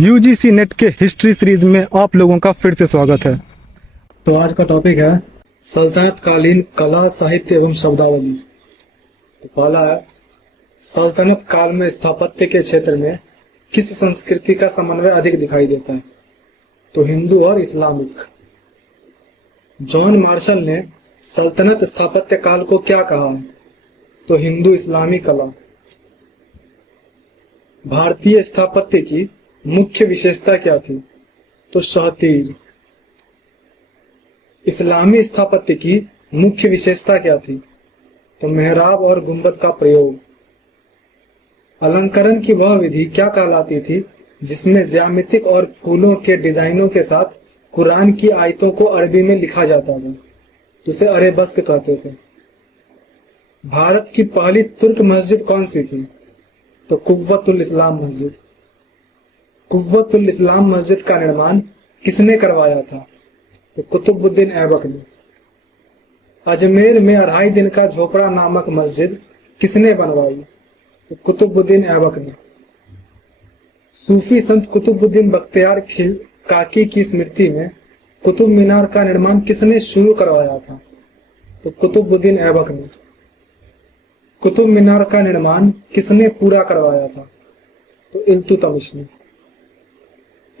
UGC net के history series में आप लोगों का फिर से स्वागत है। तो आज का टॉपिक है सल्तनत कालीन कला साहित्य एवं शब्दावली। तो पहला है, सल्तनत काल में स्थापत्य के क्षेत्र में किस संस्कृति का समन्वय अधिक दिखाई देता है? तो हिंदू और इस्लामिक। जॉन मार्शल ने सल्तनत स्थापत्य काल को क्या कहा है? तो हिंदू इस्लामी कला। भारतीय स्थापत्य की मुख्य विशेषता क्या थी? तो शाहतीर। इस्लामी स्थापत्य की मुख्य विशेषता क्या थी? तो मेहराब और गुंबद का प्रयोग। अलंकरण की वह विधि क्या कहलाती थी जिसमें ज्यामितिक और फूलों के डिजाइनों के साथ कुरान की आयतों को अरबी में लिखा जाता था? तो उसे अरेबस्क कहते थे। भारत की पहली तुर्क मस्जिद कौन सी थी? तो कुव्वतुल इस्लाम मस्जिद। कुव्वतुल इस्लाम मस्जिद का निर्माण किसने करवाया था? तो कुतुबुद्दीन ऐबक ने। अजमेर में 2.5 दिन का झोपड़ा नामक मस्जिद किसने बनवाई? तो कुतुबुद्दीन ऐबक ने। सूफी संत कुतुबुद्दीन बख्तियार काकी की स्मृति में कुतुब मीनार का निर्माण किसने शुरू करवाया था? तो कुतुबुद्दीन ऐबक ने। कुतुब मीनार का निर्माण किसने पूरा करवाया था? तो इल्तुतमिश ने।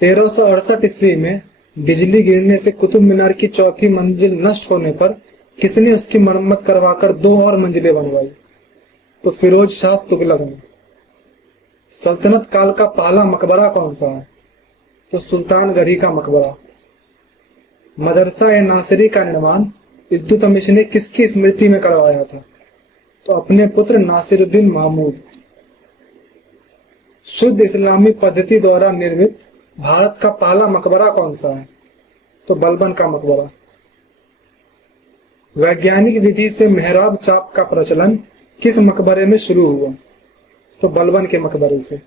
1368 ईस्वी में बिजली गिरने से कुतुब मीनार की चौथी मंजिल नष्ट होने पर किसने उसकी मरम्मत करवाकर 2 और मंजिलें बनवाई? तो फिरोज शाह तुगलक ने। सल्तनत काल का पहला मकबरा कौन सा है? तो सुल्तान गढ़ी का मकबरा। मदरसा ए नासिरी का निर्माण इल्तुतमिश ने किसकी स्मृति में करवाया था? तो अपने पुत्र नासिरुद्दीन महमूद। शुद्ध इस्लामी पद्धति द्वारा निर्मित भारत का पहला मकबरा कौन सा है? तो बलबन का मकबरा। वैज्ञानिक विधि से मेहराब चाप का प्रचलन किस मकबरे में शुरू हुआ? तो बलबन के मकबरे से।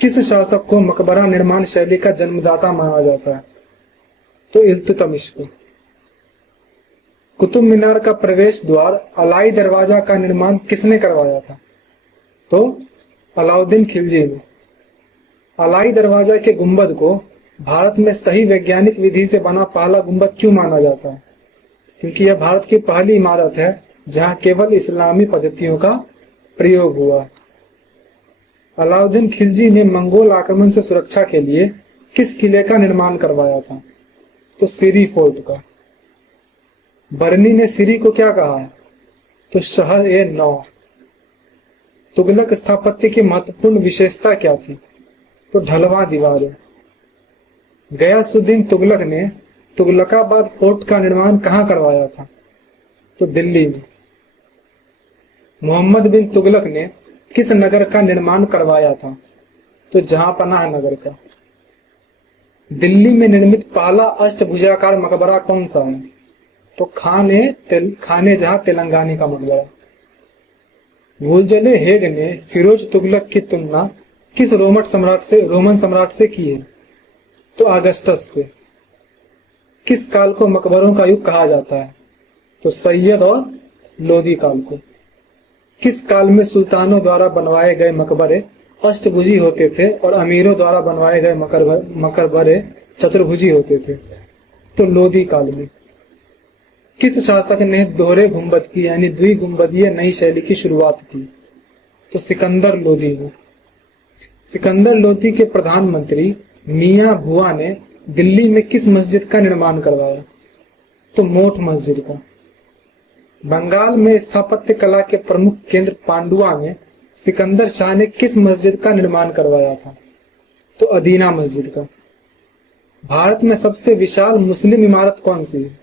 किस शासक को मकबरा निर्माण शैली का जन्मदाता माना जाता है? तो इल्तुतमिश को। कुतुब मीनार का प्रवेश द्वार अलाई दरवाजा का निर्माण किसने करवाया था? तो अलाउद्दीन खिलजी ने। अलाई दरवाजा के गुंबद को भारत में सही वैज्ञानिक विधि से बना पहला गुंबद क्यों माना जाता है? क्योंकि यह भारत की पहली इमारत है जहां केवल इस्लामी पद्धतियों का प्रयोग हुआ। अलाउद्दीन खिलजी ने मंगोल आक्रमण से सुरक्षा के लिए किस किले का निर्माण करवाया था? तो सिरी फोर्ट का। बर्नी ने सिरी को क्या कहा है? तो शहर ए नौ। तुगलक स्थापत्य की महत्वपूर्ण विशेषता क्या थी? तो ढलवां दीवारें। गयासुद्दीन तुगलक ने तुगलकाबाद फोर्ट का निर्माण कहां करवाया था? तो दिल्ली में। मोहम्मद बिन तुगलक ने किस नगर का निर्माण करवाया था? तो जहांपनाह नगर का। दिल्ली में निर्मित पहला अष्टभुजाकार मकबरा कौन सा है? तो खाने जहां तेलंगानी का मकबरा। वुल्जले हेग ने फिरोज तुगलक की तुलना किस रोमन सम्राट से की है? तो अगस्टस से। किस काल को मकबरों का युग कहा जाता है? तो सैयद और लोदी काल को। किस काल में सुल्तानों द्वारा बनवाए गए मकबरे अष्टभुजी होते थे और अमीरों द्वारा बनवाए गए मकबरे चतुर्भुजी होते थे? तो लोदी काल में। किस शासक ने दोहरे गुंबद की यानी द्विगुंबदीय नई शैली की शुरुआत की? तो सिकंदर लोदी ने। सिकंदर लोदी के प्रधानमंत्री मियां भुआ ने दिल्ली में किस मस्जिद का निर्माण करवाया? तो मोठ मस्जिद का। बंगाल में स्थापत्य कला के प्रमुख केंद्र पांडुआ में सिकंदर शाह ने किस मस्जिद का निर्माण करवाया था? तो अदीना मस्जिद का। भारत में सबसे विशाल मुस्लिम इमारत कौन सी है?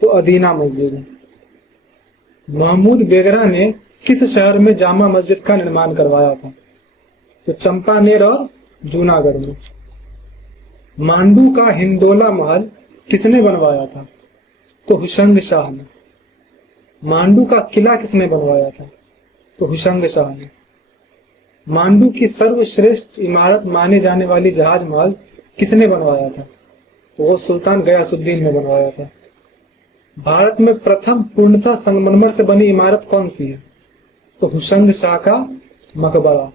तो अदीना मस्जिद है। महमूद बेगरा ने किस शहर में जामा मस्जिद का निर्माण करवाया था? तो चंपानेर और जूनागढ़ में। मांडू का हिंडोला महल किसने बनवाया था? तो हुशंग शाह ने। मांडू का किला किसने बनवाया था? तो हुशंग शाह ने। मांडू की सर्वश्रेष्ठ इमारत माने जाने वाली जहाज महल किसने बनवाया था? तो वो सुल्तान गयासुद्दीन ने बनवाया था। भारत में प्रथम पूर्णतः संगमरमर से बनी इमारत कौन सी है? तो हुशंग शाह का मकबरा।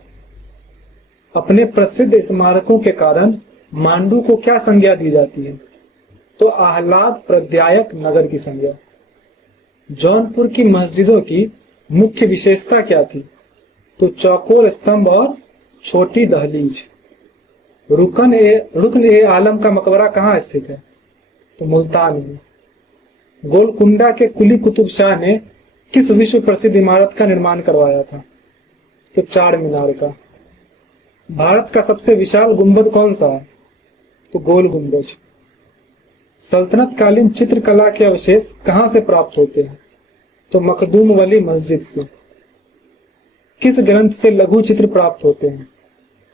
अपने प्रसिद्ध स्मारकों के कारण मांडू को क्या संज्ञा दी जाती है? तो आह्लाद प्रदायक नगर की संज्ञा। जौनपुर की मस्जिदों की मुख्य विशेषता क्या थी? तो चौकोर स्तंभ और छोटी दहलीज। रुकन ए आलम का मकबरा कहाँ स्थित है? तो मुल्तान में। गोलकुंडा के कुली कुतुब शाह ने किस विश्व प्रसिद्ध इमारत का निर्माण करवाया था? तो चार मीनार का। भारत का सबसे विशाल गुंबद कौन सा है? तो गोल गुंबज। सल्तनत कालीन चित्रकला के अवशेष कहां से प्राप्त होते हैं? तो मखदूम वली मस्जिद से। किस ग्रंथ से लघु चित्र प्राप्त होते हैं?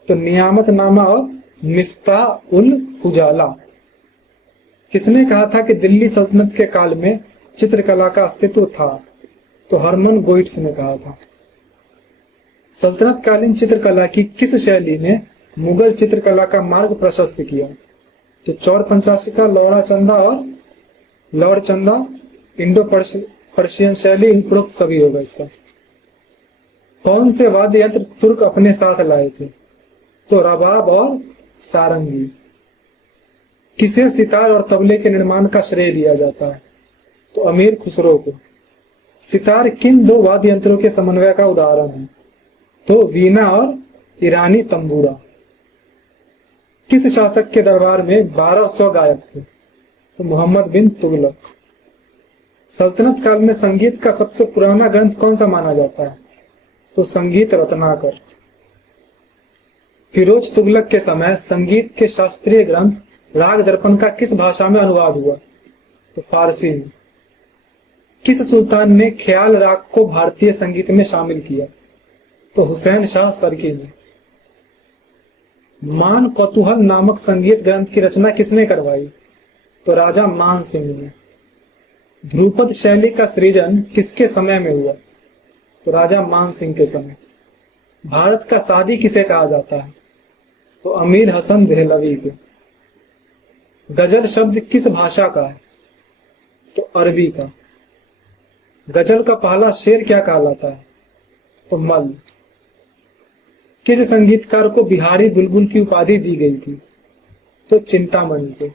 तो नियामत नामा और मिफ्ताह उल फुजाला। किसने कहा था कि दिल्ली सल्तनत के काल में चित्रकला का अस्तित्व था? तो हरमन गोइट्स ने कहा था। सल्तनत कालीन चित्रकला की किस शैली ने मुगल चित्रकला का मार्ग प्रशस्त किया? तो चौर पंचाशिका, लौड़ा चंदा और लौड़ चंदा। इंडो पर्शियन शैली, उपरोक्त सभी होगा इसका। कौन से वाद्य यंत्र तुर्क अपने साथ लाए थे? तो रबाब और सारंगी। किसे सितार और तबले के निर्माण का श्रेय दिया जाता है? तो अमीर खुसरो को। सितार किन दो वाद्य यंत्रों के समन्वय का उदाहरण है? तो वीणा और ईरानी तंबूरा। किस शासक के दरबार में 1200 गायक थे? तो मोहम्मद बिन तुगलक। सल्तनत काल में संगीत का सबसे पुराना ग्रंथ कौन सा माना जाता है? तो संगीत रत्नाकर। फिरोज तुगलक के समय संगीत के शास्त्रीय ग्रंथ राग दर्पण का किस भाषा में अनुवाद हुआ? तो फारसी में। किस सुल्तान ने ख्याल राग को भारतीय संगीत में शामिल किया? तो हुसैन शाह सरकी ने। मान कौतूहल नामक संगीत ग्रंथ की रचना किसने करवाई? तो राजा मान सिंह ने। ध्रुपद शैली का सृजन किसके समय में हुआ? तो राजा मान सिंह के समय। भारत का सादी किसे कहा जाता है? तो अमीर हसन देहलवी को। गजल शब्द किस भाषा का है? तो अरबी का। गजल का पहला शेर क्या कहलाता है? तो मल। किस संगीतकार को बिहारी बुलबुल की उपाधि दी गई थी? तो चिंतामणि को।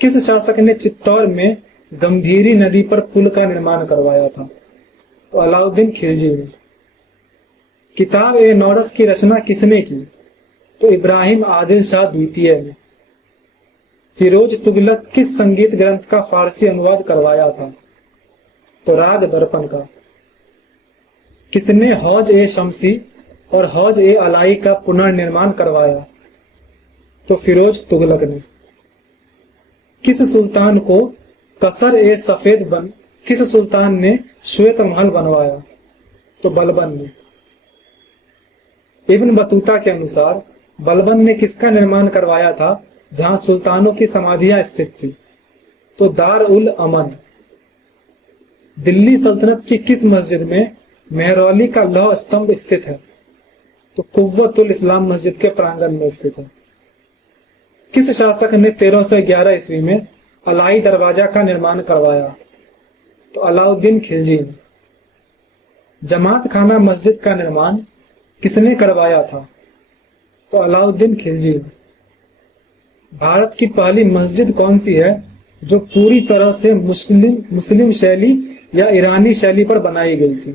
किस शासक ने चित्तौड़ में गंभीरी नदी पर पुल का निर्माण करवाया था? तो अलाउद्दीन खिलजी ने। किताब ए नौरस की रचना किसने की? तो इब्राहिम आदिल शाह द्वितीय ने। फिरोज तुगलक किस संगीत ग्रंथ का फारसी अनुवाद करवाया था? तो राग दर्पण का। किसने हौज ए शमसी और हौज ए अलाई का पुनर्निर्माण करवाया? तो फिरोज तुगलक ने। किस सुल्तान को कसर ए सफेद किस सुल्तान ने श्वेत महल बनवाया? तो बलबन ने। इब्न बतूता के अनुसार बलबन ने किसका निर्माण करवाया था जहां सुल्तानों की समाधियां स्थित थी? तो दार उल अमन। दिल्ली सल्तनत की किस मस्जिद में मेहरौली का लौह स्तंभ स्थित है? तो कुव्वतुल इस्लाम मस्जिद के प्रांगण में स्थित है। किस शासक ने 1311 ईस्वी में अलाई दरवाजा का निर्माण करवाया? तो अलाउद्दीन खिलजी ने। जमात खाना मस्जिद का निर्माण किसने करवाया था? तो अलाउद्दीन खिलजी ने। भारत की पहली मस्जिद कौन सी है जो पूरी तरह से मुस्लिम शैली या ईरानी शैली पर बनाई गई थी?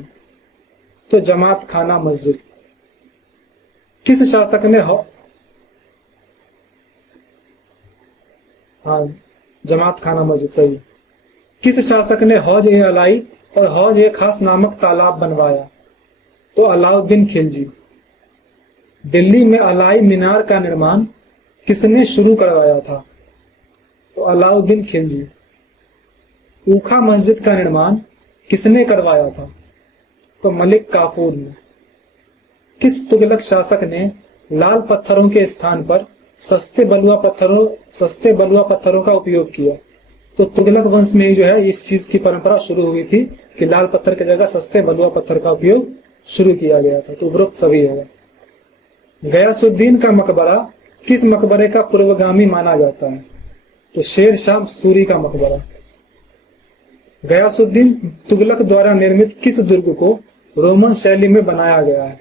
तो जमात खाना मस्जिद। किस शासक ने जमात खाना मस्जिद सही। किस शासक ने हौज ए अलाई और हौज ए खास नामक तालाब बनवाया? तो अलाउद्दीन खिलजी। दिल्ली में अलाई मीनार का निर्माण किसने शुरू करवाया था? तो अलाउद्दीन खिलजी। ऊखा मस्जिद का निर्माण किसने करवाया था? तो मलिक काफूर ने। किस तुगलक शासक ने लाल पत्थरों के स्थान पर सस्ते बलुआ पत्थरों का उपयोग किया? तो तुगलक वंश में ही जो है इस चीज की परंपरा शुरू हुई थी कि लाल पत्थर की जगह सस्ते बलुआ पत्थर का उपयोग शुरू किया गया था। तो उपरोक्त सभी होगा। गयासुद्दीन का मकबरा किस मकबरे का पूर्वगामी माना जाता है? तो शेर शाह सूरी का मकबरा। गयासुद्दीन तुगलक द्वारा निर्मित किस दुर्ग को रोमन शैली में बनाया गया है?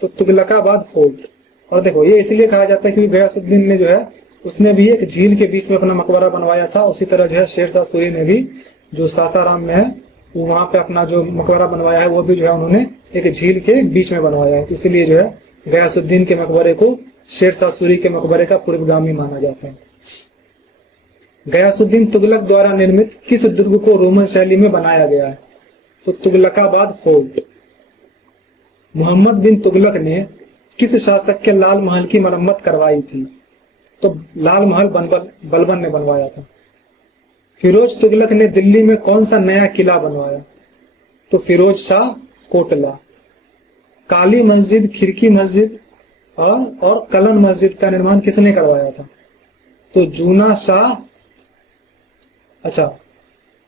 तो तुगलकाबाद फोर्ट। और देखो ये इसलिए कहा जाता है क्योंकि गयासुद्दीन ने जो है उसने भी एक झील के बीच में अपना मकबरा बनवाया था। उसी तरह जो है शेरशाह सूरी ने भी जो सासाराम में है वो वहां पे अपना जो मकबरा बनवाया है वो भी जो है उन्होंने एक झील के बीच में बनवाया है। तो इसीलिए जो है गयासुद्दीन के मकबरे को शेरशाह सूरी के मकबरे का पूर्वगामी माना जाता है। गयासुद्दीन तुगलक द्वारा निर्मित किस दुर्ग को रोमन शैली में बनाया गया है? तो तुगलकाबाद फोर्ट। मोहम्मद बिन तुगलक ने किस शासक के लाल महल की मरम्मत करवाई थी? तो लाल महल बलबन ने बनवाया था। फिरोज तुगलक ने दिल्ली में कौन सा नया किला बनवाया? तो फिरोज शाह कोटला। काली मस्जिद, खिड़की मस्जिद और कलन मस्जिद का निर्माण किसने करवाया था? तो जूना शाह। अच्छा,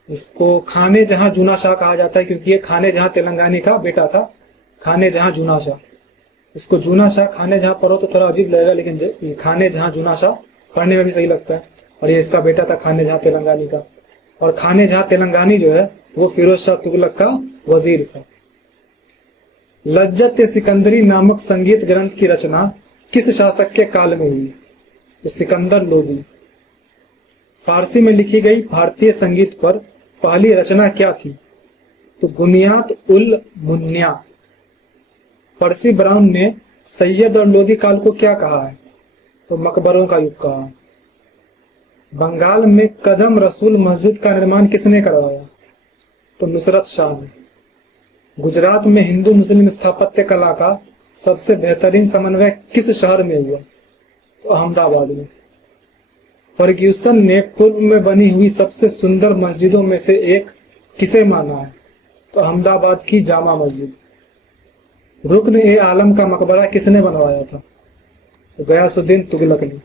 इसको खाने जहां जूना शाह कहा जाता है क्योंकि ये खाने जहां तेलंगानी का बेटा था, खाने जहां जूना शाह। इसको जूना शाह खाने जहां पढ़ो तो थोड़ा अजीब लगेगा, लेकिन खाने जहां जूना शाह पढ़ने में भी सही लगता है। और ये इसका बेटा था खाने जहां तेलंगानी का। और खाने जहां तेलंगानी जो है वो फिरोज शाह तुगलक का वजीर था। लज्जत सिकंदरी नामक संगीत ग्रंथ की रचना किस शासक के काल में हुई? तो सिकंदर लोदी। फारसी में लिखी गई भारतीय संगीत पर पहली रचना क्या थी? तो गुनियात उल मुन्या। पर्सी ब्राउन ने सैयद और लोदी काल को क्या कहा है? तो मकबरों का युग कहा। बंगाल में कदम रसूल मस्जिद का निर्माण किसने करवाया? तो नुसरत शाह ने। गुजरात में हिंदू मुस्लिम स्थापत्य कला का सबसे बेहतरीन समन्वय किस शहर में हुआ? तो अहमदाबाद में। फर्ग्यूसन ने पूर्व में बनी हुई सबसे सुंदर मस्जिदों में से एक किसे माना है? तो अहमदाबाद की जामा मस्जिद। रुकन ए आलम का मकबरा किसने बनवाया था? तो गयासुद्दीन तुगलक ने।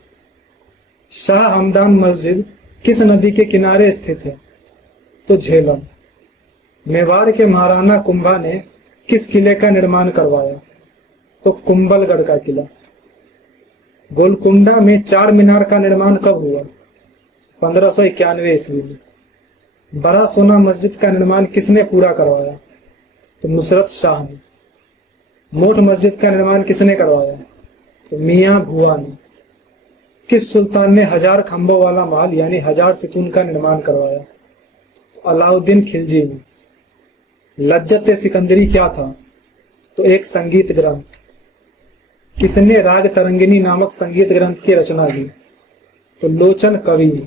शाह हमदान मस्जिद किस नदी के किनारे स्थित है? तो झेलम। मेवाड़ के महाराणा कुंभा ने किस किले का निर्माण करवाया? तो कुंभलगढ़ का किला। गोलकुंडा में चार मीनार का निर्माण कब हुआ? 1591 ईस्वी में। बड़ा सोना मस्जिद का निर्माण किसने पूरा करवाया? तो नुसरत शाह ने। मोठ मस्जिद का निर्माण किसने करवाया? तो मियां भुआ ने। किस सुल्तान ने 1000 खंभों वाला महल यानी 1000 सितून का निर्माण करवाया? तो अलाउद्दीन खिलजी ने। लज्जत सिकंदरी क्या था? तो एक संगीत ग्रंथ। किसने राग तरंगिनी नामक संगीत ग्रंथ की रचना की? तो लोचन कवि ने।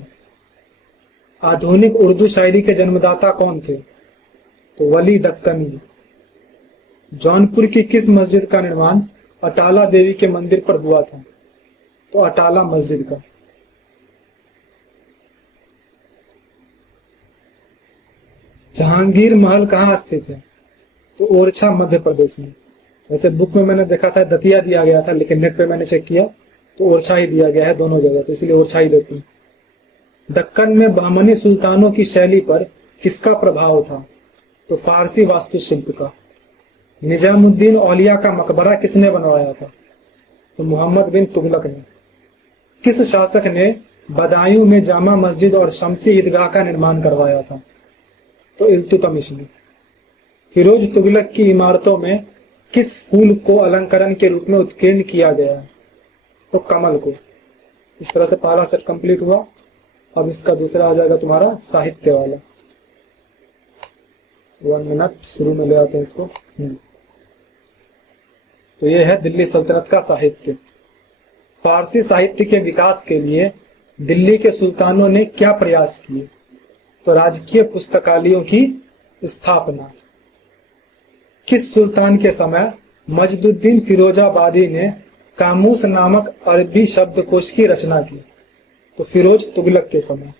आधुनिक उर्दू शायरी के जन्मदाता कौन थे? तो वली दक्कनी। जौनपुर की किस मस्जिद का निर्माण अटाला देवी के मंदिर पर हुआ था? तो अटाला मस्जिद का। जहांगीर महल कहाँ स्थित है? तो ओरछा मध्य प्रदेश में। वैसे बुक में मैंने देखा था दतिया दिया गया था, लेकिन नेट पे मैंने चेक किया तो ओरछा ही दिया गया है दोनों जगह, तो इसलिए ओरछा ही देती। दक्कन में बहमनी सुल्तानों की शैली पर किसका प्रभाव था? तो फारसी वास्तुशिल्प का। निजामुद्दीन औलिया का मकबरा किसने बनवाया था? तो मोहम्मद बिन तुगलक ने। किस शासक ने बदायूं में जामा मस्जिद और शमसी ईदगाह का निर्माण करवाया था? तो इल्तुतमिश ने। फिरोज तुगलक की इमारतों में किस फूल को अलंकरण के रूप में उत्कीर्ण किया गया है? तो कमल को। इस तरह से पहला सेट कंप्लीट हुआ। अब इसका दूसरा आ जाएगा तुम्हारा साहित्य वाला। 1 मिनट शुरू में ले आते हैं इसको। तो ये है दिल्ली सल्तनत का साहित्य। फारसी साहित्य के विकास के लिए दिल्ली के सुल्तानों ने क्या प्रयास किए? तो राजकीय पुस्तकालयों की स्थापना। किस सुल्तान के समय मजदुद्दीन फिरोजाबादी ने कामूस नामक अरबी शब्दकोश की रचना की? तो फिरोज तुगलक के समय।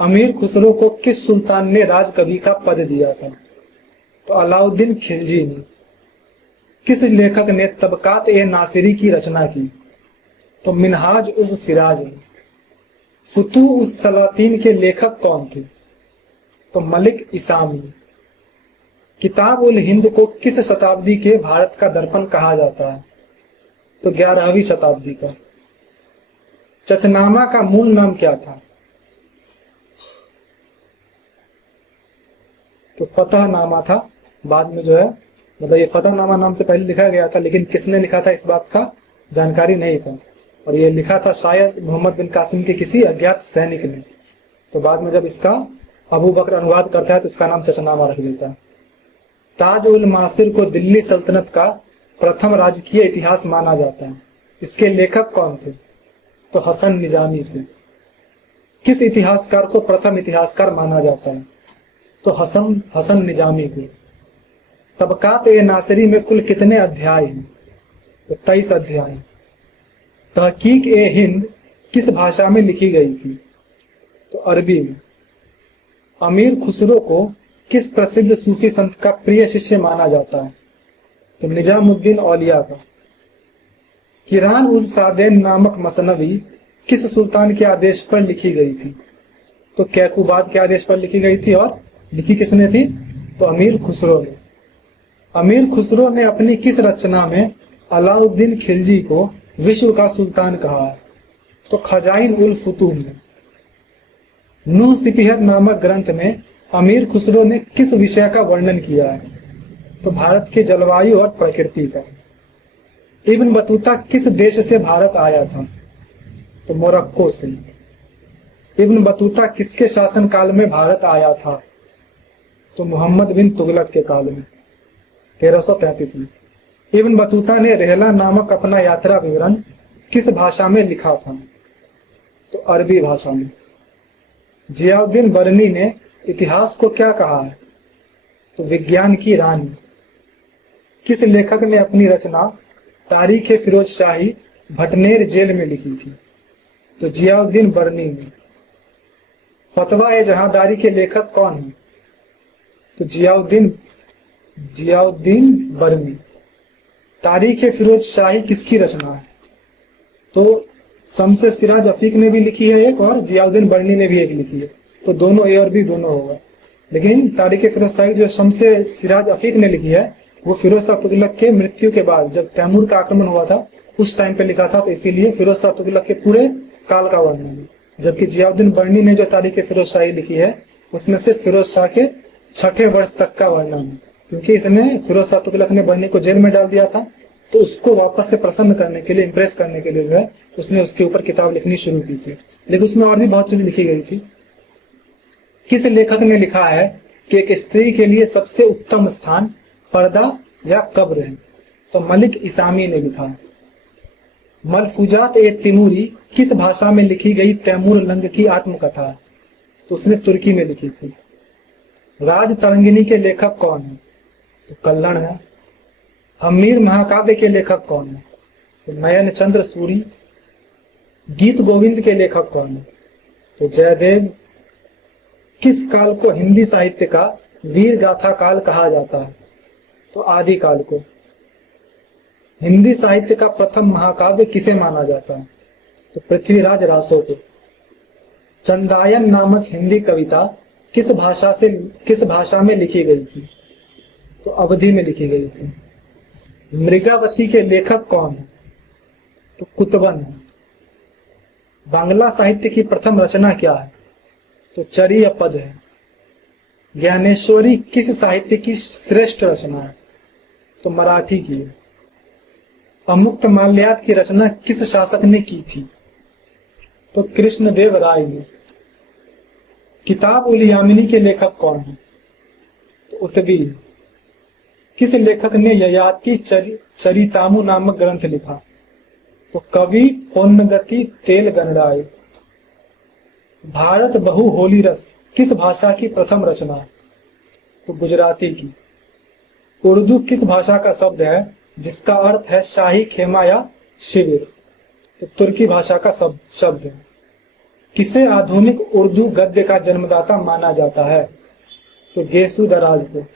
अमीर खुसरो को किस सुल्तान ने राजकवि का पद दिया था? तो अलाउद्दीन खिलजी ने। किस लेखक ने तबकात ए नासिरी की रचना की? तो मिनहाज उस सिराज ने। फुतू उस सलातीन के लेखक कौन थे? तो मलिक इसामी। किताब उल हिंद को किस शताब्दी के भारत का दर्पण कहा जाता है? तो 11वीं शताब्दी का। चचनामा का मूल नाम क्या था? तो फतहनामा था। बाद में जो है मतलब ये फतहनामा नाम से पहले लिखा गया था, लेकिन किसने लिखा था इस बात का जानकारी नहीं था, और ये लिखा था शायद मोहम्मद बिन कासिम के किसी अज्ञात सैनिक ने। तो बाद में जब इसका अबू बकर अनुवाद करता है तो इसका नाम चचनामा रख देता है। ताज उल मासिर को दिल्ली सल्तनत का प्रथम राजकीय इतिहास माना जाता है। इसके लेखक कौन थे? तो हसन निजामी थे। किस इतिहासकार को प्रथम इतिहासकार माना जाता है? तो हसन निजामी को। तबकात ए नासिरी में कुल कितने अध्याय हैं? तो 23 अध्याय। तहकीक ए हिंद किस भाषा में लिखी गई थी? तो अरबी में। अमीर खुसरो को किस प्रसिद्ध सूफी संत का प्रिय शिष्य माना जाता है? तो निजामुद्दीन औलिया का। किरान उज सादेन नामक मसनवी किस सुल्तान के आदेश पर लिखी गई थी? तो कैकुबाद के आदेश पर लिखी गई थी, और लिखी किसने थी? तो अमीर खुसरो ने। अमीर खुसरो ने अपनी किस रचना में अलाउद्दीन खिलजी को विश्व का सुल्तान कहा है? तो खजाइन उल फुतूह में। नूह सिपिहत नामक ग्रंथ में अमीर खुसरो ने किस विषय का वर्णन किया है? तो भारत की जलवायु और प्रकृति का। इब्न बतूता किस देश से भारत आया था? तो मोरक्को से। इब्न बतूता किसके शासन काल में भारत आया था? तो मोहम्मद बिन तुगलक के काल में, 1333 में। इब्न बतूता ने रेहला नामक अपना यात्रा विवरण किस भाषा में लिखा था? तो अरबी भाषा में। जियाउद्दीन बरनी ने इतिहास को क्या कहा है? तो विज्ञान की रानी। किस लेखक ने अपनी रचना तारीख फिरोज शाही भटनेर जेल में लिखी थी? तो जियाउद्दीन बरनी ने। फतवा ए जहांदारी के लेखक कौन है? तो जियाउद्दीन बरनी। तारीख फिरोज शाही किसकी रचना है? तो शम्स सिराज अफीक ने भी लिखी है एक, और जियाउद्दीन बरनी ने भी एक लिखी है। तो दोनों ए और बी दोनों होगा। लेकिन तारीख फिरोज शाही जो शम्स सिराज अफीक ने लिखी है वो फिरोज शाह तुगलक के मृत्यु के बाद, जब तैमूर का आक्रमण हुआ था उस टाइम पे लिखा था, तो इसीलिए फिरोज शाह तुगलक के पूरे काल का वर्णन है। जबकि जियाउद्दीन बरनी ने जो तारीख फिरोज शाही लिखी है उसमें सिर्फ फिरोज शाह के 6ठे वर्ष तक का वर्णन है, क्योंकि इसने फिरोज शाह तुगलक ने बरनी को जेल में डाल दिया था, तो उसको वापस से प्रसन्न करने के लिए, इंप्रेस करने के लिए जो है उसने उसके ऊपर किताब लिखनी शुरू की थी। लेकिन उसमें और भी बहुत चीज लिखी गई थी। किस लेखक ने लिखा है कि एक स्त्री के लिए सबसे उत्तम स्थान पर्दा या कब्र है? तो मलिक इसामी ने लिखा है। मलफूजात ए तिमूरी किस भाषा में लिखी गई तैमूर लंग की आत्मकथा है? तो उसने तुर्की में लिखी थी। राज तरंगिनी के लेखक कौन है? तो कल्लण है। हमीर महाकाव्य के लेखक कौन है? तो नयन चंद्र सूरी। गीत गोविंद के लेखक कौन है? तो जयदेव। किस काल को हिंदी साहित्य का वीर गाथा काल कहा जाता है? तो आदि काल को। हिंदी साहित्य का प्रथम महाकाव्य किसे माना जाता है? तो पृथ्वीराज रासो को। चंदायन नामक हिंदी कविता किस भाषा में लिखी गई थी? तो अवधी में लिखी गई थी। मृगावती के लेखक कौन है? तो कुतबन है। बांग्ला साहित्य की प्रथम रचना क्या है? तो चरिय पद है। ज्ञानेश्वरी किस साहित्य की श्रेष्ठ रचना है? तो मराठी की है। अमुक्त माल्यात की रचना किस शासक ने की थी? तो कृष्णदेव राय ने। किताब उल यामिनी के लेखक कौन है? तो उतबी। किस लेखक ने ययाति चरितामु नामक ग्रंथ लिखा? तो कवि पोन्नगति तेल गणराय। भारत बहु होली रस किस भाषा की प्रथम रचना है? तो गुजराती की। उर्दू किस भाषा का शब्द है जिसका अर्थ है शाही खेमा या शिविर? तो तुर्की भाषा का शब्द है। किसे आधुनिक उर्दू गद्य का जन्मदाता माना जाता है? तो गेसु दराज को।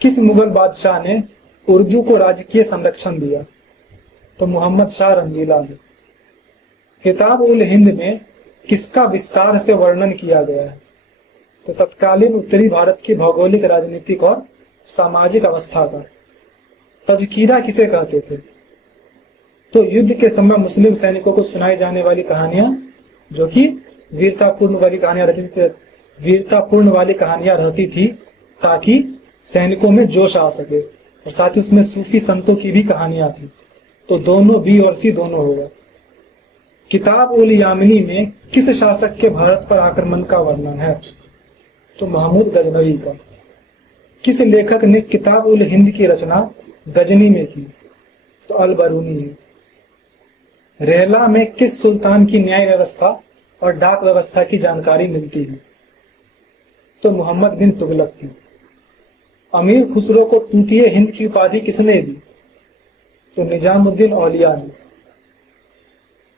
किस मुगल बादशाह ने उर्दू को राजकीय संरक्षण दिया? तो मोहम्मद शाह रंगीला ने। किताब उल हिंद में किसका विस्तार से वर्णन किया गया है? तो तत्कालीन उत्तरी भारत की भौगोलिक, राजनीतिक और सामाजिक अवस्था का। तजकीरा किसे कहते थे? तो युद्ध के समय मुस्लिम सैनिकों को सुनाई जाने वाली कहानियां, जो कि वीरतापूर्ण वाली कहानियां रहती थी, ताकि सैनिकों में जोश आ सके, और साथ ही उसमें सूफी संतों की भी कहानियां थी। तो दोनों बी और सी दोनों होगा। किताब उल यामिनी में किस शासक के भारत पर आक्रमण का वर्णन है? तो महमूद गजनवी का। किस लेखक ने किताब उल हिंद की रचना गजनी में की? तो अल बरूनी ने। रेहला में किस सुल्तान की न्याय व्यवस्था और डाक व्यवस्था की जानकारी मिलती है? तो मोहम्मद बिन तुगलक की। अमीर खुसरो को तूतीय हिंद की उपाधि किसने दी? तो निजामुद्दीन औलिया ने।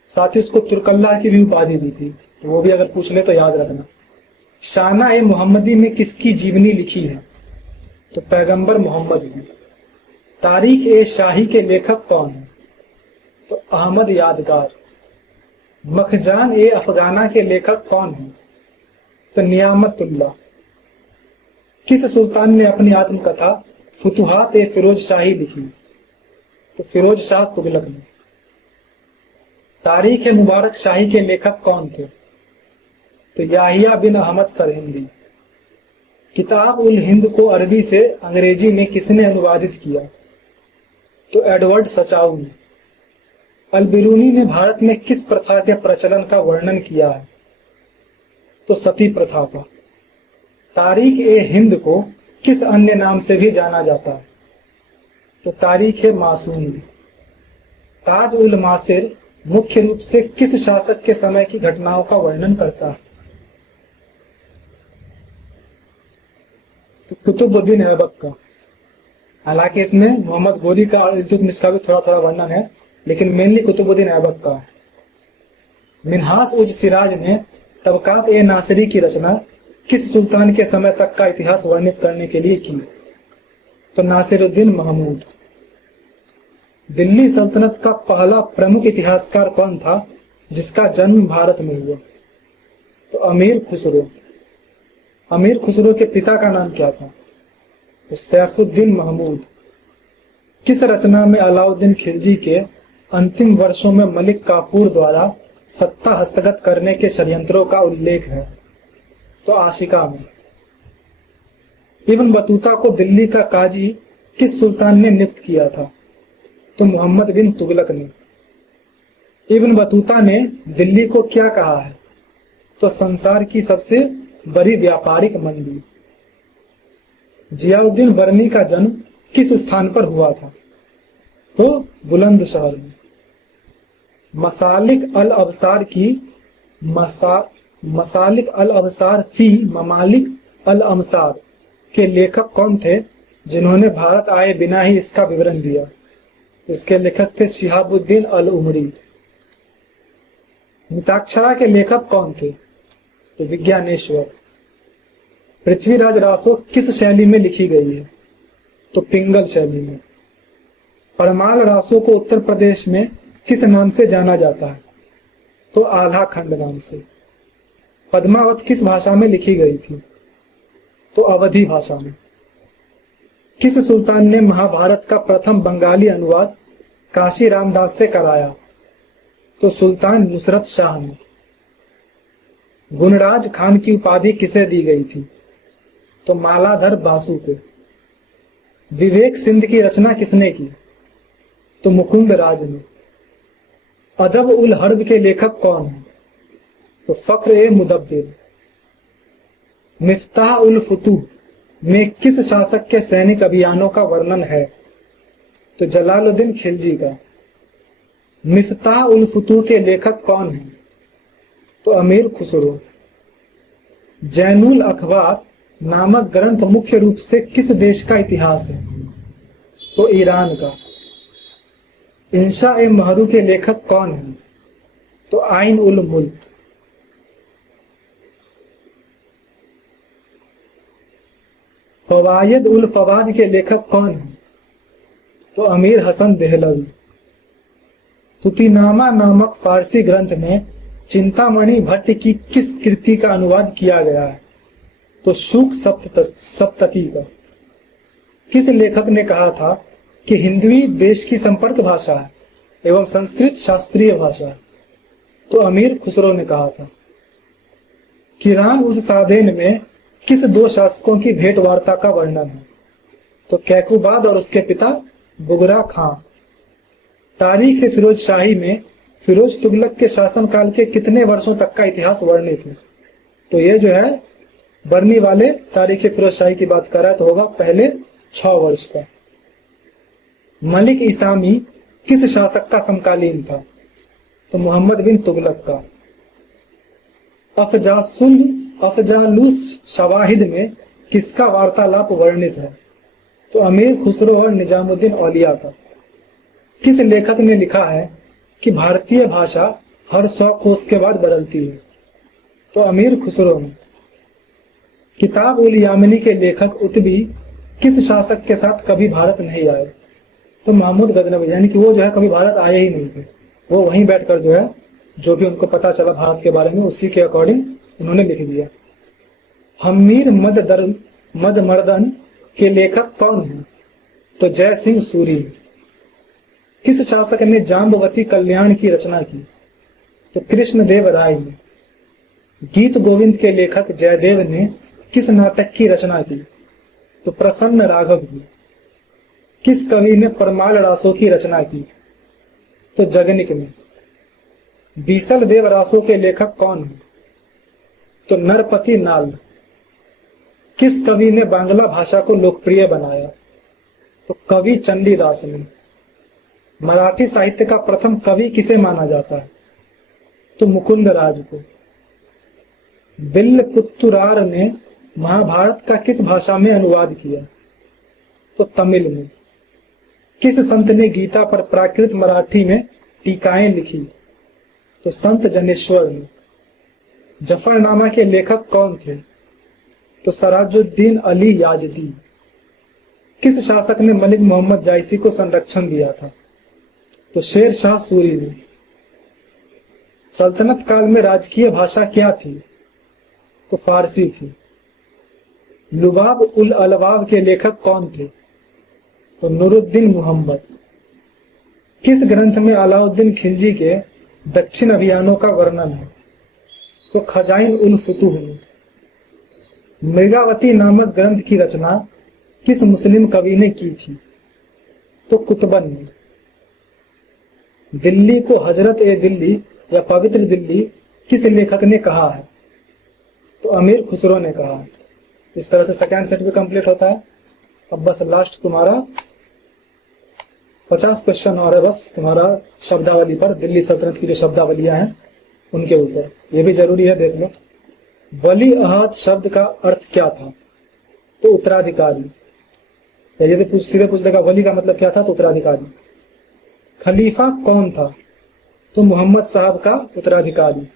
साथ ही उसको तुर्कल्लाह की भी उपाधि दी थी, तो वो भी अगर पूछ ले तो याद रखना। शाना ए मोहम्मदी में किसकी जीवनी लिखी है? तो पैगंबर मोहम्मद की। तारीख ए शाही के लेखक कौन है? तो अहमद यादगार। मखजान ए अफगाना के लेखक कौन है? तो नियामतुल्लाह। किस सुल्तान ने अपनी आत्मकथा फुतुहात ए फिरोज शाही लिखी? तो फिरोज शाह तुगलक ने। तारीख ए मुबारक शाही के लेखक कौन थे? तो याहिया बिन अहमद सरहिंदी। किताब उल हिंद को अरबी से अंग्रेजी में किसने अनुवादित किया? तो एडवर्ड सचाऊ ने। अल बिरूनी ने भारत में किस प्रथा के प्रचलन का वर्णन किया है? तो सती प्रथा का। तारीख ए हिंद को किस अन्य नाम से भी जाना जाता है? तो तारीख ए मासूमी। ताज उल मासिर मुख्य रूप से किस शासक के समय की घटनाओं का वर्णन करता है? तो कुतुबुद्दीन ऐबक का। हालांकि इसमें मोहम्मद गोरी का और इल्तुतमिश का भी थोड़ा थोड़ा वर्णन है, लेकिन मेनली कुतुबुद्दीन ऐबक का है। मिन्हास उज सिराज ने तबकात ए नासिरी की रचना किस सुल्तान के समय तक का इतिहास वर्णित करने के लिए की? तो नासिरुद्दीन महमूद। दिल्ली सल्तनत का पहला प्रमुख इतिहासकार कौन था जिसका जन्म भारत में हुआ? तो अमीर खुसरो। अमीर खुसरो के पिता का नाम क्या था? तो सैफुद्दीन महमूद। किस रचना में अलाउद्दीन खिलजी के अंतिम वर्षों में मलिक काफूर द्वारा सत्ता हस्तगत करने के षड्यंत्रों का उल्लेख है? तो आशिका में। इब्न बतूता को दिल्ली का काजी किस सुल्तान ने नियुक्त किया था? तो मोहम्मद बिन तुगलक ने। इब्न बतूता ने दिल्ली को क्या कहा है? तो संसार की सबसे बड़ी व्यापारिक मंडी। जियाउद्दीन बरनी का जन्म किस स्थान पर हुआ था? तो बुलंदशहर में। मसालिक अल अबसार की मसालिक अल अबसार फी ममालिक अल अमसार के लेखक कौन थे जिन्होंने भारत आए बिना ही इसका विवरण दिया? तो इसके लेखक थे शिहाबुद्दीन अल उमरी। मिताक्षरा के लेखक कौन थे? तो विज्ञानेश्वर। पृथ्वीराज रासो किस शैली में लिखी गई है? तो पिंगल शैली में। परमाल रासो को उत्तर प्रदेश में किस नाम से जाना जाता है? तो आल्हा खंड नाम से। पद्मावत किस भाषा में लिखी गई थी? तो अवधी भाषा में। किस सुल्तान ने महाभारत का प्रथम बंगाली अनुवाद काशी रामदास से कराया? तो सुल्तान नुसरत शाह ने। गुणराज खान की उपाधि किसे दी गई थी? तो मालाधर बासु को। विवेक सिंध की रचना किसने की? तो मुकुंद राज ने। अदब उल हर्ब के लेखक कौन है? तो फख्र ए मुदब्बिर। मिफ्ताह उल फुतूह में किस शासक के सैनिक अभियानों का वर्णन है? तो जलालुद्दीन खिलजी का। मिफ्ताह उल फुतूह के लेखक कौन है? तो अमीर खुसरो। जैनुल अखबार नामक ग्रंथ मुख्य रूप से किस देश का इतिहास है? तो ईरान का। इंशा ए महरू के लेखक कौन है? तो आइन उल मुल्क। फवायद उल फवाद के लेखक कौन है? तो अमीर हसन देहलवी। तुतीनामा नामक फारसी ग्रंथ में चिंतामणि भट्ट की किस कृति का अनुवाद किया गया है? तो शुक सप्तती का। किस लेखक ने कहा था कि हिंदवी देश की संपर्क भाषा है एवं संस्कृत शास्त्रीय भाषा है? तो अमीर खुसरो ने कहा था। किरान उस साधेन में किस दो शासकों की भेंट वार्ता का वर्णन है? तो कैकुबाद और उसके पिता बुगरा खां। तारीख फिरोज शाही में फिरोज तुगलक के शासनकाल के कितने वर्षों तक का इतिहास वर्णित है? तो ये जो है बरनी वाले तारीख फिरोज शाही की बात कर रहा है, तो होगा पहले 6 वर्ष का। मलिक इसामी किस शासक का समकालीन था? तो मोहम्मद बिन तुगलक का। अफजालुस शवाहिद में किसका वार्तालाप वर्णित है? तो अमीर खुसरो और निजामुद्दीन औलिया का। किस लेखक ने लिखा है कि भारतीय भाषा हर 100 कोस के बाद बदलती है? तो अमीर खुसरो ने। किताब उल यामिनी के लेखक उतबी किस शासक के साथ कभी भारत नहीं आए? तो महमूद गजनवी, यानी कि वो जो है कभी भारत आए ही नहीं थे, वो वहीं बैठकर जो है जो भी उनको पता चला भारत के बारे में उसी के अकॉर्डिंग उन्होंने लिख दिया। हमीर मद मर्दन के लेखक कौन है? तो जय सिंह सूरी। किस शासक ने जाम्बवती कल्याण की रचना की? तो कृष्णदेव राय ने। गीत गोविंद के लेखक जयदेव ने किस नाटक की रचना की? तो प्रसन्न राघव की। किस कवि ने परमाल रासों की रचना की? तो जगनिक ने। बीसल देव रासों के लेखक कौन है? तो नरपति नाल। किस कवि ने बांग्ला भाषा को लोकप्रिय बनाया? तो कवि चंडीदास ने। मराठी साहित्य का प्रथम कवि किसे माना जाता है? तो मुकुंद राज को। बिल्ल पुत्तुरार ने महाभारत का किस भाषा में अनुवाद किया? तो तमिल में। किस संत ने गीता पर प्राकृत मराठी में टीकाएं लिखी? तो संत जनेश्वर ने। जफरनामा के लेखक कौन थे? तो सराजुद्दीन अली याजदी। किस शासक ने मलिक मोहम्मद जायसी को संरक्षण दिया था? तो शेर शाह सूरी ने। सल्तनत काल में राजकीय भाषा क्या थी? तो फारसी थी। लुबाब उल अलवाब के लेखक कौन थे? तो नूरुद्दीन मोहम्मद। किस ग्रंथ में अलाउद्दीन खिलजी के दक्षिण अभियानों का वर्णन है? तो खजाइन उल फुतूह में। मृगावती नामक ग्रंथ की रचना किस मुस्लिम कवि ने की थी? तो कुतबन ने। दिल्ली को हजरत ए दिल्ली या पवित्र दिल्ली किस लेखक ने कहा है? तो अमीर खुसरो ने कहा। इस तरह से सेकेंड सेट भी कंप्लीट होता है। अब बस लास्ट तुम्हारा 50 क्वेश्चन और है बस तुम्हारा शब्दावली पर, दिल्ली सल्तनत की जो शब्दावलियां हैं उनके ऊपर। ये भी जरूरी है, देख लो। वली अहद शब्द का अर्थ क्या था? तो उत्तराधिकारी। या यदि सीधे पूछ देगा वली का मतलब क्या था, तो उत्तराधिकारी। खलीफा कौन था? तो मोहम्मद साहब का उत्तराधिकारी।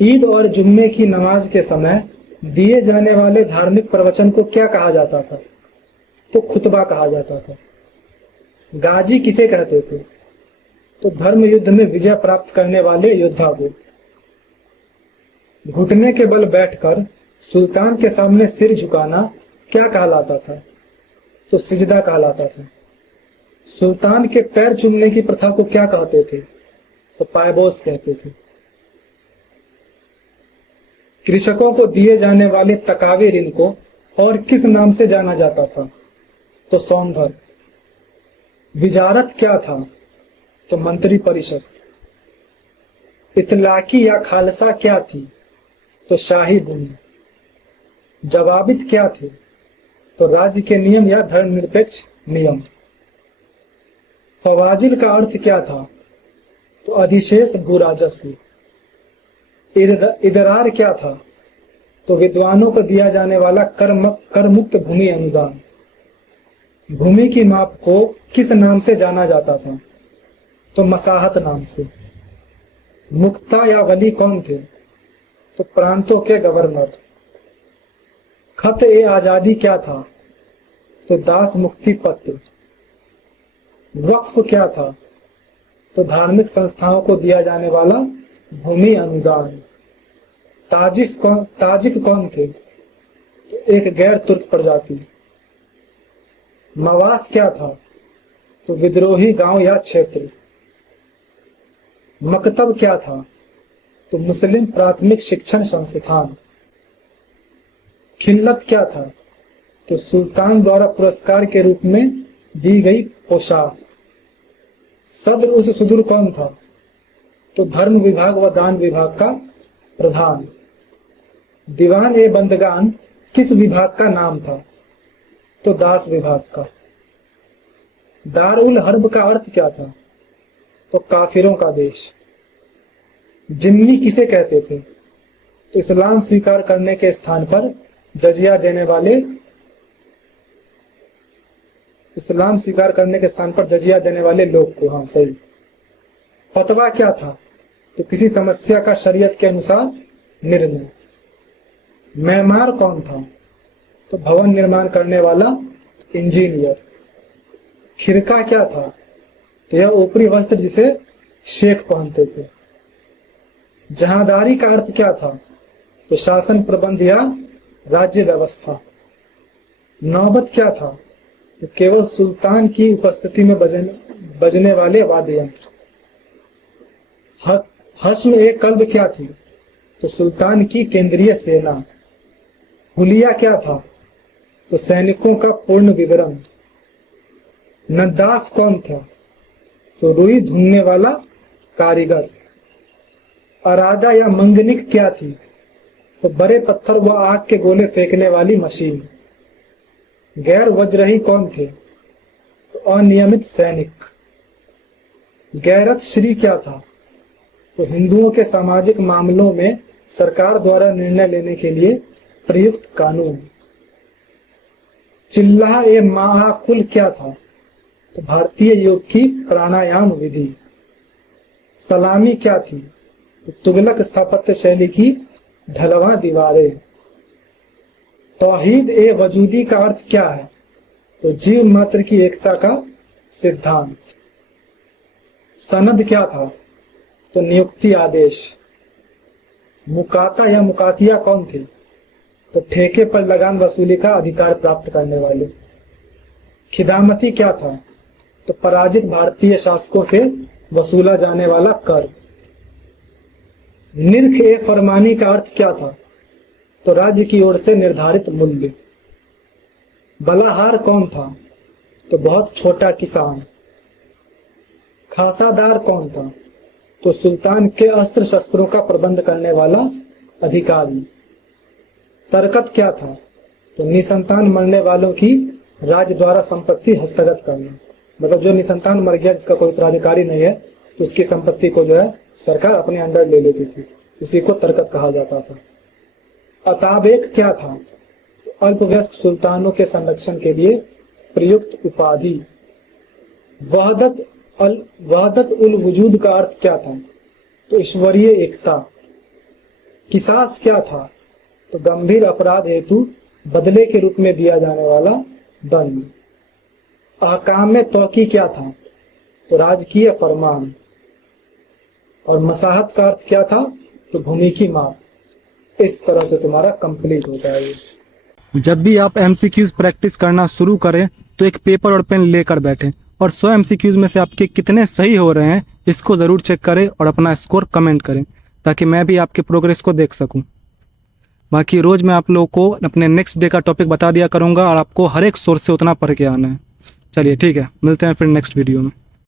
ईद और जुम्मे की नमाज के समय दिए जाने वाले धार्मिक प्रवचन को क्या कहा जाता था? तो खुतबा कहा जाता था। गाजी किसे कहते थे? तो धर्म युद्ध में विजय प्राप्त करने वाले योद्धा को। घुटने के बल बैठकर सुल्तान के सामने सिर झुकाना क्या कहलाता था? तो सिजदा कहलाता था। सुल्तान के पैर चूमने की प्रथा को क्या कहते थे? तो पायबोस कहते थे। कृषकों को दिए जाने वाले तकावे ऋण को और किस नाम से जाना जाता था? तो सौंधर। विजारत क्या था? तो मंत्री परिषद। इतलाकी या खालसा क्या थी? तो शाही भूमि। जवाबित क्या थे? तो राज्य के नियम या धर्मनिरपेक्ष नियम। फवाजिल का अर्थ क्या था? तो अधिशेष भूराजस्व। इदरार क्या था? तो विद्वानों को दिया जाने वाला कर मुक्त भूमि अनुदान। भूमि की माप को किस नाम से जाना जाता था? तो मसाहत नाम से। मुख्ता या वली कौन थे? तो प्रांतों के गवर्नर। खत ए आजादी क्या था? तो दास मुक्ति पत्र। वक्फ क्या था? तो धार्मिक संस्थाओं को दिया जाने वाला भूमि अनुदान। ताजिक कौन थे? तो एक गैर तुर्क प्रजाति। मवास क्या था? तो विद्रोही गांव या क्षेत्र। मकतब क्या था? तो मुस्लिम प्राथमिक शिक्षण संस्थान। खिल्लत क्या था? तो सुल्तान द्वारा पुरस्कार के रूप में दी गई पोशाक। सद्र उस सुदूर कौन था? तो धर्म विभाग व दान विभाग का प्रधान। दीवान ए बंदगान किस विभाग का नाम था? तो दास विभाग का। दारुल हर्ब का अर्थ क्या था? तो काफिरों का देश। जिम्मी किसे कहते थे? तो इस्लाम स्वीकार करने के स्थान पर जजिया देने वाले, इस्लाम स्वीकार करने के स्थान पर जजिया देने वाले लोग को। हाँ सही। फतवा क्या था? तो किसी समस्या का शरीयत के अनुसार निर्णय। मेमार कौन था? तो भवन निर्माण करने वाला इंजीनियर। खिरका क्या था? तो यह ऊपरी वस्त्र जिसे शेख पहनते थे। जहांदारी का अर्थ क्या था? तो शासन प्रबंध या राज्य व्यवस्था। नौबत क्या था? तो केवल सुल्तान की उपस्थिति में बजने वाले वाद्य यंत्र। हश्म ए कल्ब क्या थी? तो सुल्तान की केंद्रीय सेना। हुलिया क्या था? तो सैनिकों का पूर्ण विवरण। नद्दाफ कौन था? तो रुई धुनने वाला कारीगर। अरादा या मंगनिक क्या थी? तो बड़े पत्थर व आग के गोले फेंकने वाली मशीन। गैर वज्रही कौन थे? तो अनियमित सैनिक। गैरत श्री क्या था? तो हिंदुओं के सामाजिक मामलों में सरकार द्वारा निर्णय लेने के लिए प्रयुक्त कानून। चिल्लाह ए महाकुल क्या था? तो भारतीय योग की प्राणायाम विधि। सलामी क्या थी? तो तुगलक स्थापत्य शैली की ढलवां दीवारें। तौहीद ए वजूदी का अर्थ क्या है? तो जीव मात्र की एकता का सिद्धांत। सनद क्या था? तो नियुक्ति आदेश। मुकाता या मुकातिया कौन थे? तो ठेके पर लगान वसूली का अधिकार प्राप्त करने वाले। खिदामती क्या था? तो पराजित भारतीय शासकों से वसूला जाने वाला कर। निर्ख ए फरमानी का अर्थ क्या था? तो राज्य की ओर से निर्धारित मूल्य। बलाहार कौन था? तो बहुत छोटा किसान। खासादार कौन था? तो सुल्तान के अस्त्र शस्त्रों का प्रबंध करने वाला अधिकारी। तरकत क्या था? तो निसंतान मरने वालों की राज्य द्वारा संपत्ति हस्तगत करना। मतलब जो निसंतान मर गया, जिसका कोई उत्तराधिकारी नहीं है, तो उसकी संपत्ति को जो है सरकार अपने अंडर ले लेती थी, उसी को तरकत कहा जाता था। अताबेक क्या था? तो अल्पवयस्क सुल्तानों के संरक्षण के लिए प्रयुक्त उपाधि। वहदत उल वजूद का अर्थ क्या था? तो ईश्वरीय एकता। किसास क्या था? तो गंभीर अपराध हेतु बदले के रूप में दिया जाने वाला दंड। अहकाम में तौकी क्या था? तो राजकीय फरमान। और मसाहत का अर्थ क्या था? तो भूमि की माप। इस तरह से तुम्हारा कंप्लीट होता है ये। जब भी आप एमसीक्यूज प्रैक्टिस करना शुरू करें तो एक पेपर और पेन लेकर बैठें और 100 एमसीक्यूज में से आपके कितने सही हो रहे हैं इसको ज़रूर चेक करें और अपना स्कोर कमेंट करें, ताकि मैं भी आपके प्रोग्रेस को देख सकूं। बाकी रोज़ मैं आप लोगों को अपने नेक्स्ट डे का टॉपिक बता दिया करूंगा और आपको हर एक सोर्स से उतना पढ़ के आना है। चलिए ठीक है, मिलते हैं फिर नेक्स्ट वीडियो में।